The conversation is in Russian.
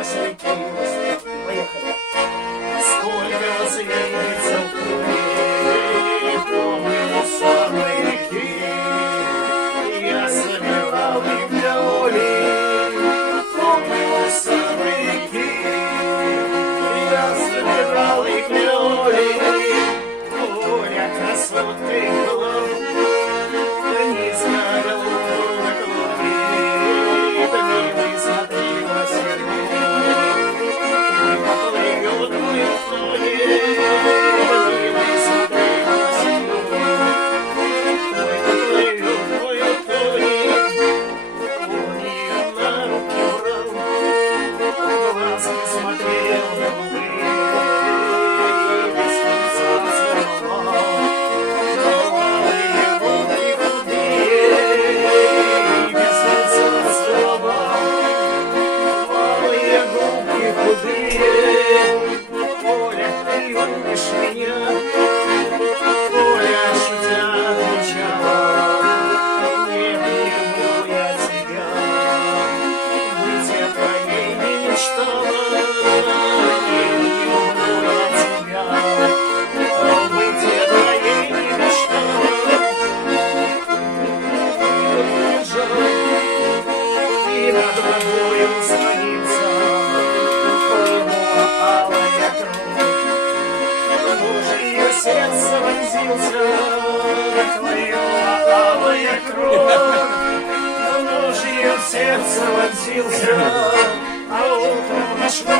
маслики. Поехали. Сколько зверится в пыли, помню самой реки. Я собирал их для Оли, помню самой реки. Я собирал их для Оли. Оля красоткой была, не знаю, на крови. Милый, смотри, Василий, поплывет мой Тони. Милый, смотри, Василий, поплывет мой Тони. Он ее на руки брал, глаз не смотрел на губы, без конца целовал. Голубые губы худые, без конца целовал. Голубые губы худые. Оля, ты любишь меня? Оля, шутя, отвечала: нет, не люблю я тебя. Быть я твоей не мечтала. Нет, не люблю я тебя. Быть я твоей не мечтала. И над тобою склонился его алая кровь. Нож ее сердце вонзился, твое алая кровь. Нож ее сердце вонзился, а утром нашли